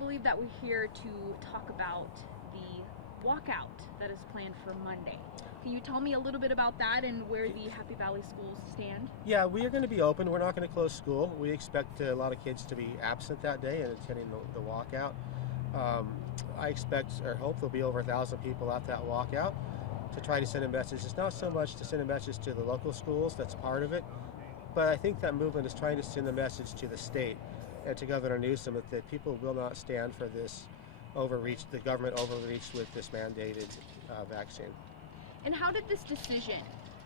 believe that we're here to talk about the walkout that is planned for Monday. Can you tell me a little bit about that and where the Happy Valley schools stand? Yeah, we are going to be open. We're not going to close school. We expect a lot of kids to be absent that day and attending the walkout. I expect or hope there'll be over 1,000 people at that walkout to try to send a message. It's not so much to send a message to the local schools, that's part of it, but I think that movement is trying to send a message to the state and to Governor Newsom that people will not stand for this overreach, the government overreach with this mandated vaccine. And how did this decision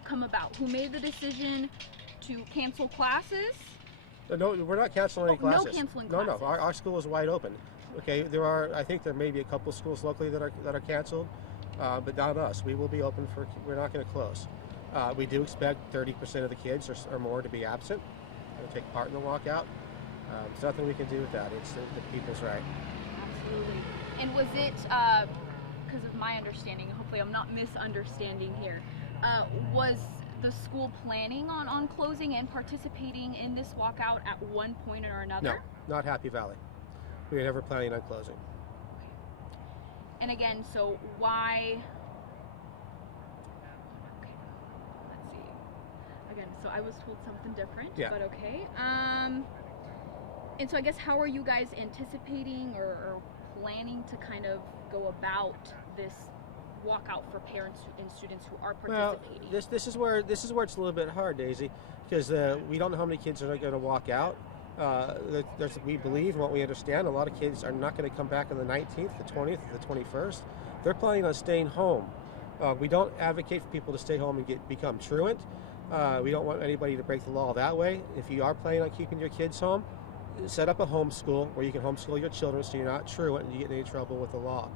come about? Who made the decision to cancel classes? No, we're not canceling any classes. No canceling classes. No, our school is wide open. Okay, I think there may be a couple schools locally that are canceled, but not us. We will be open we're not going to close. We do expect 30% of the kids or more to be absent and take part in the walkout. There's nothing we can do with that. It's the people's right. Absolutely. And was it, because of my understanding, hopefully I'm not misunderstanding here, was the school planning on closing and participating in this walkout at one point or another? No, not Happy Valley. We were never planning on closing. Okay. And again, so why? Okay, let's see. Again, so I was told something different, yeah. But okay. And so I guess how are you guys anticipating or planning to kind of go about this walkout for parents and students who are participating? Well, this is where it's a little bit hard, Daisy, because we don't know how many kids are going to walk out. We believe and what we understand, a lot of kids are not going to come back on the 19th, the 20th, the 21st. They're planning on staying home. We don't advocate for people to stay home and become truant. We don't want anybody to break the law that way. If you are planning on keeping your kids home, set up a homeschool where you can homeschool your children so you're not truant and you get in any trouble with the law.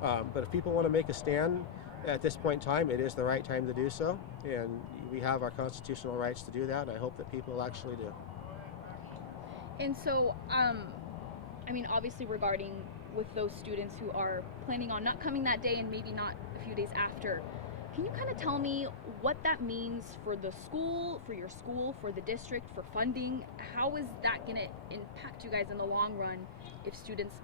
But if people want to make a stand at this point in time, it is the right time to do so, and we have our constitutional rights to do that, and I hope that people actually do. And so, I mean, obviously regarding with those students who are planning on not coming that day and maybe not a few days after, can you kind of tell me what that means for the school, for your school, for the district, for funding? How is that going to impact you guys in the long run if students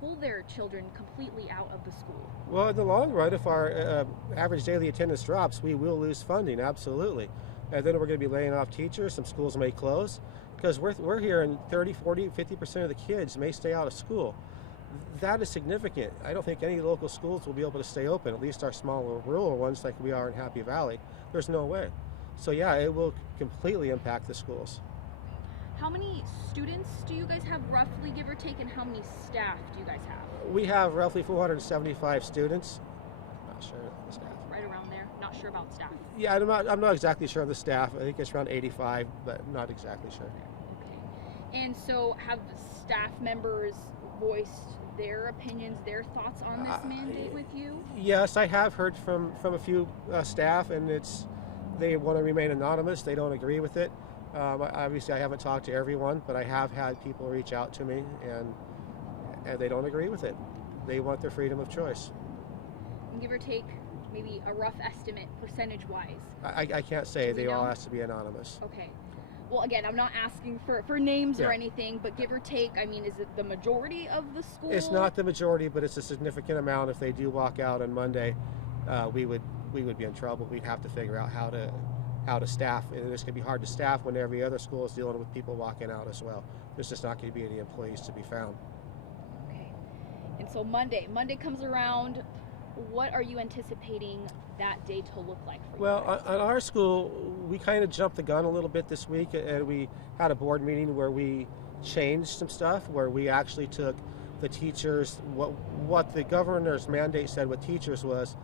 pull their children completely out of the school? Well, in the long run, if our average daily attendance drops, we will lose funding, absolutely. And then we're going to be laying off teachers. Some schools may close because we're hearing 30, 40, 50% of the kids may stay out of school. That is significant. I don't think any local schools will be able to stay open, at least our smaller rural ones like we are in Happy Valley. There's no way. So yeah, it will completely impact the schools. How many students do you guys have roughly, give or take, and how many staff do you guys have? We have roughly 475 students. Not sure of the staff. Right around there. Not sure about staff. Yeah, I'm not exactly sure of the staff. I think it's around 85, but not exactly sure. Okay. And so have staff members voiced their opinions, their thoughts on this mandate with you? Yes, I have heard from a few staff, and they want to remain anonymous. They don't agree with it. Obviously, I haven't talked to everyone, but I have had people reach out to me, and they don't agree with it. They want their freedom of choice. And give or take, maybe a rough estimate, percentage-wise? I can't say. They all have to be anonymous. Okay. Well, again, I'm not asking for names Yeah. or anything, but give or take, I mean, is it the majority of the school? It's not the majority, but it's a significant amount. If they do walk out on Monday, we would be in trouble. We'd have to figure out how to staff. And it's going to be hard to staff when every other school is dealing with people walking out as well. There's just not going to be any employees to be found. Okay. And so Monday comes around. What are you anticipating that day to look like for you? Well, on our school, we kind of jumped the gun a little bit this week, and we had a board meeting where we changed some stuff, where we actually took the teachers, what the governor's mandate said with teachers was,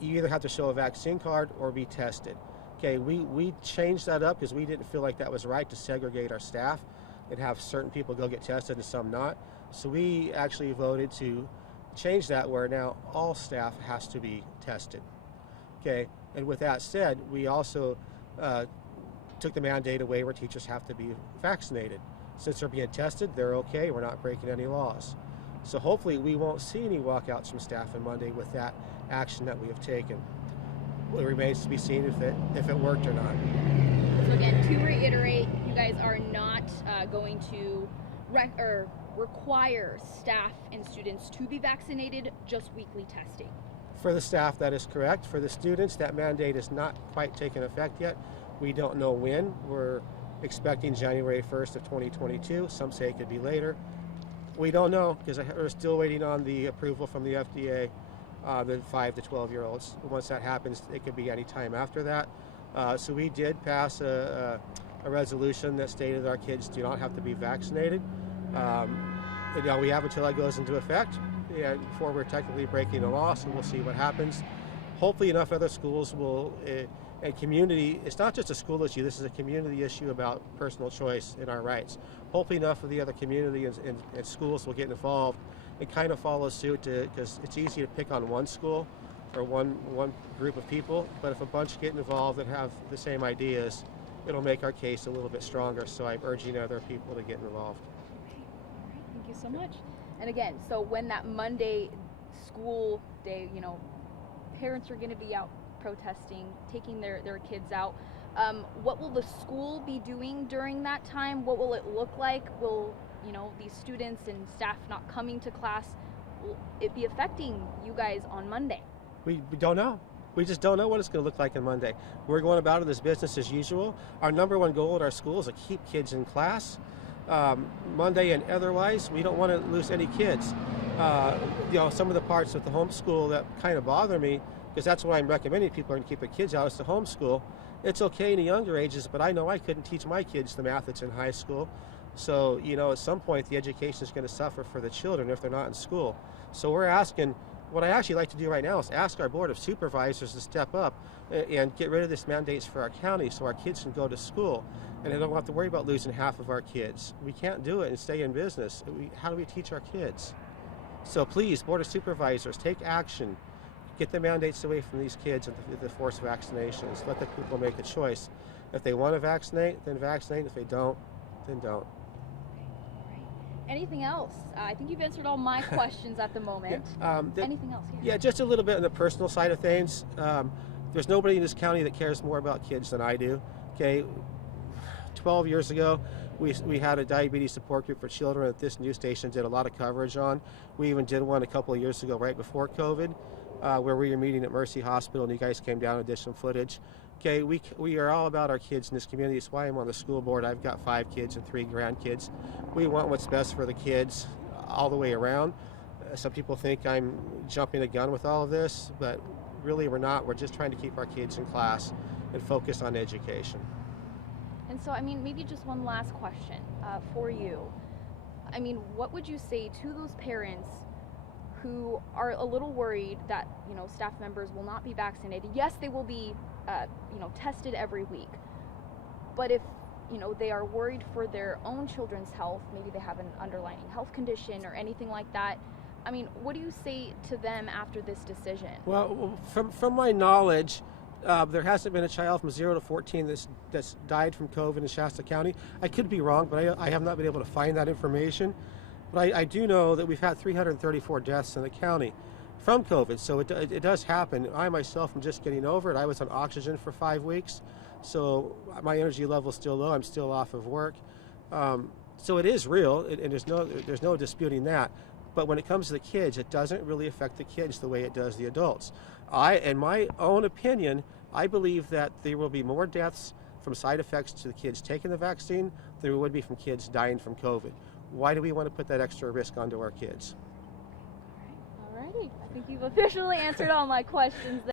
you either have to show a vaccine card or be tested. Okay, we changed that up because we didn't feel like that was right to segregate our staff and have certain people go get tested and some not. So we actually voted to change that where now all staff has to be tested. Okay, and with that said, we also took the mandate away where teachers have to be vaccinated. Since they're being tested, they're okay, we're not breaking any laws. So hopefully we won't see any walkouts from staff on Monday with that action that we have taken. It remains to be seen if it worked or not. So again, to reiterate, you guys are not going to require staff and students to be vaccinated, just weekly testing? For the staff, that is correct. For the students, that mandate is not quite taken effect yet. We don't know when. We're expecting January 1st of 2022. Some say it could be later. We don't know because we're still waiting on the approval from the FDA, the 5 to 12-year-olds. Once that happens, it could be any time after that. So we did pass a resolution that stated our kids do not have to be vaccinated. We have until that goes into effect before we're technically breaking the law, so we'll see what happens. Hopefully enough other schools will, and community, it's not just a school issue, this is a community issue about personal choice and our rights. Hopefully enough of the other community and schools will get involved and kind of follow suit, because it's easy to pick on one school or one group of people, but if a bunch get involved that have the same ideas, it'll make our case a little bit stronger, so I'm urging other people to get involved. Thank you so much. And again, so when that Monday school day, parents are going to be out protesting, taking their kids out. What will the school be doing during that time? What will it look like? Will, these students and staff not coming to class, will it be affecting you guys on Monday? We don't know. We just don't know what it's going to look like on Monday. We're going about it as business as usual. Our number one goal at our school is to keep kids in class. Monday and otherwise, we don't want to lose any kids. Some of the parts with the homeschool that kind of bother me, because that's what I'm recommending people are going to keep their kids out, is to homeschool. It's okay in the younger ages, but I know I couldn't teach my kids the math that's in high school. So, at some point the education is going to suffer for the children if they're not in school. So we're asking, what I actually like to do right now is ask our Board of Supervisors to step up and get rid of this mandates for our county so our kids can go to school and they don't have to worry about losing half of our kids. We can't do it and stay in business. How do we teach our kids? So please, Board of Supervisors, take action. Get the mandates away from these kids and the forced vaccinations. Let the people make a choice. If they want to vaccinate, then vaccinate. If they don't, then don't. Anything else? I think you've answered all my questions at the moment. Anything else? Yeah, just a little bit on the personal side of things. There's nobody in this county that cares more about kids than I do. Okay, 12 years ago, we had a diabetes support group for children that this news station did a lot of coverage on. We even did one a couple of years ago, right before COVID, where we were meeting at Mercy Hospital, and you guys came down and did some footage. Okay, we are all about our kids in this community. It's why I'm on the school board. I've got 5 kids and 3 grandkids. We want what's best for the kids all the way around. Some people think I'm jumping the gun with all of this, but really we're not. We're just trying to keep our kids in class and focus on education. And so, maybe just one last question for you. What would you say to those parents who are a little worried that, staff members will not be vaccinated? Yes, they will be, tested every week. But if, they are worried for their own children's health, maybe they have an underlying health condition or anything like that, what do you say to them after this decision? Well, from my knowledge, there hasn't been a child from 0 to 14 that's died from COVID in Shasta County. I could be wrong, but I have not been able to find that information. But I do know that we've had 334 deaths in the county from COVID, so it does happen. I myself am just getting over it. I was on oxygen for 5 weeks, so my energy level is still low. I'm still off of work. So it is real, and there's no disputing that. But when it comes to the kids, it doesn't really affect the kids the way it does the adults. In my own opinion, I believe that there will be more deaths from side effects to the kids taking the vaccine than there would be from kids dying from COVID. Why do we want to put that extra risk onto our kids? All righty. I think you've officially answered all my questions there.